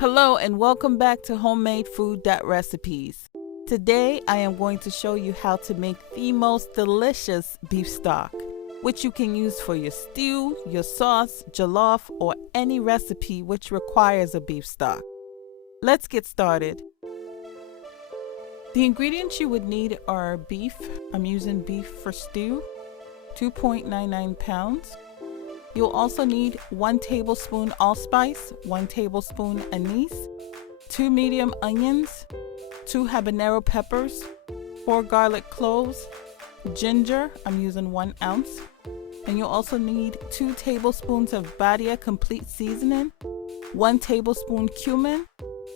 Hello and welcome back to HomemadeFood.Recipes. Today I am going to show you how to make the most delicious beef stock, which you can use for your stew, your sauce, jollof, or any recipe which requires a beef stock. Let's get started. The ingredients you would need are beef. I'm using beef for stew, 2.99 pounds. You'll also need 1 tablespoon allspice, 1 tablespoon anise, 2 medium onions, 2 habanero peppers, 4 garlic cloves, ginger, I'm using 1 ounce, and you'll also need 2 tablespoons of Badia complete seasoning, 1 tablespoon cumin,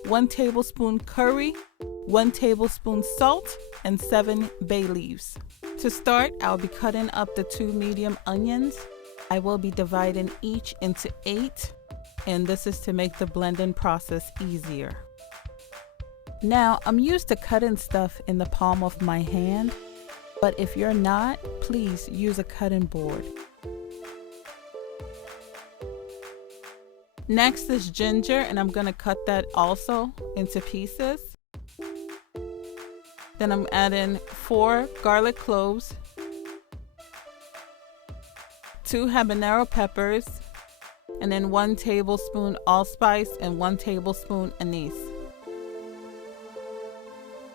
1 tablespoon curry, 1 tablespoon salt, and 7 bay leaves. To start, I'll be cutting up the 2 medium onions. I will be dividing each into 8, and this is to make the blending process easier. Now, I'm used to cutting stuff in the palm of my hand, but if you're not, please use a cutting board. Next is ginger, and I'm going to cut that also into pieces. Then I'm adding 4 garlic cloves, 2 habanero peppers, and then 1 tablespoon allspice and 1 tablespoon anise.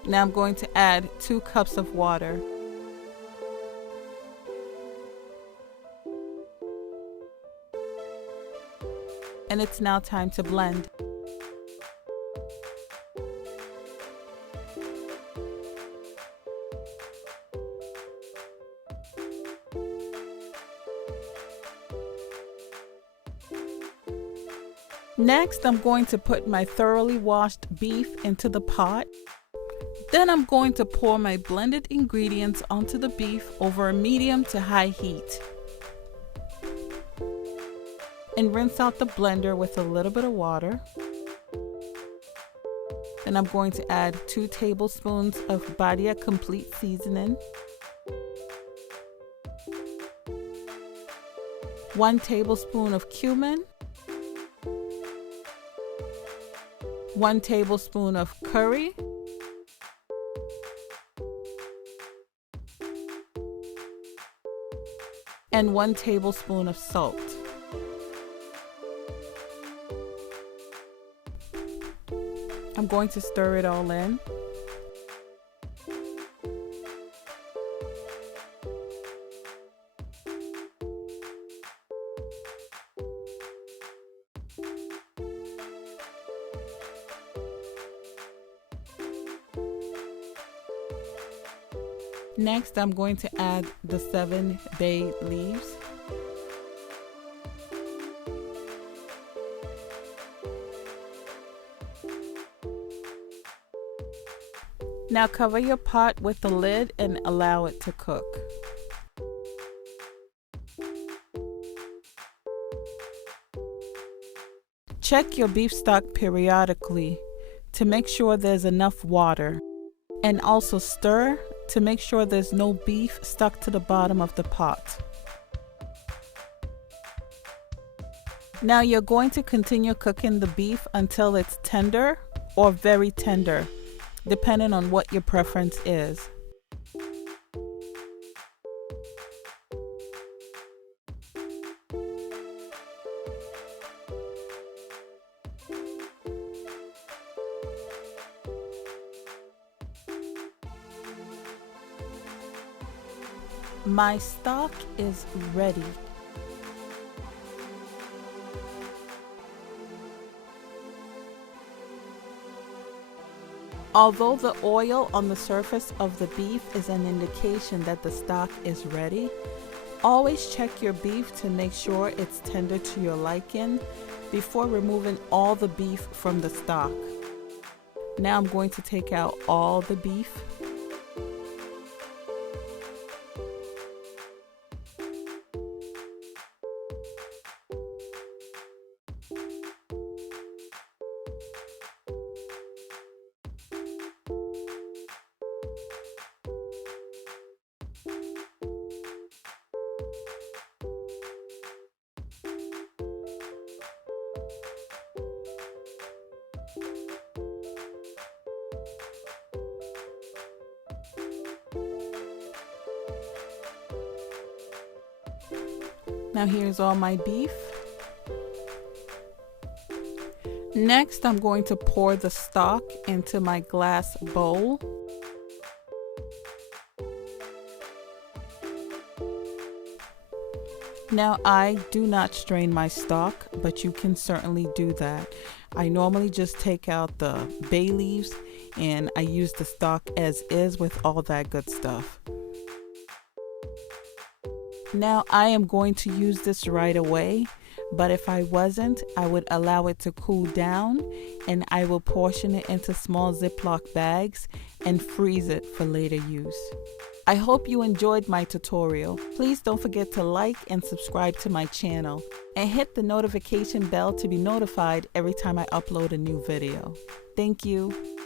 Now I'm going to add 2 cups of water. And it's now time to blend. Next, I'm going to put my thoroughly washed beef into the pot. Then I'm going to pour my blended ingredients onto the beef over a medium to high heat. And rinse out the blender with a little bit of water. Then I'm going to add 2 tablespoons of Badia complete seasoning, 1 tablespoon of cumin, 1 tablespoon of curry, and 1 tablespoon of salt. I'm going to stir it all in. Next, I'm going to add the 7 bay leaves. Now cover your pot with the lid and allow it to cook. Check your beef stock periodically to make sure there's enough water, and also stir to make sure there's no beef stuck to the bottom of the pot. Now you're going to continue cooking the beef until it's tender or very tender, depending on what your preference is. My stock is ready. Although the oil on the surface of the beef is an indication that the stock is ready, always check your beef to make sure it's tender to your liking before removing all the beef from the stock. Now I'm going to take out all the beef. Now here's all my beef. Next, I'm going to pour the stock into my glass bowl. Now, I do not strain my stock, but you can certainly do that. I normally just take out the bay leaves and I use the stock as is with all that good stuff. Now, I am going to use this right away, but if I wasn't, I would allow it to cool down and I will portion it into small Ziploc bags and freeze it for later use. I hope you enjoyed my tutorial. Please don't forget to like and subscribe to my channel and hit the notification bell to be notified every time I upload a new video. Thank you.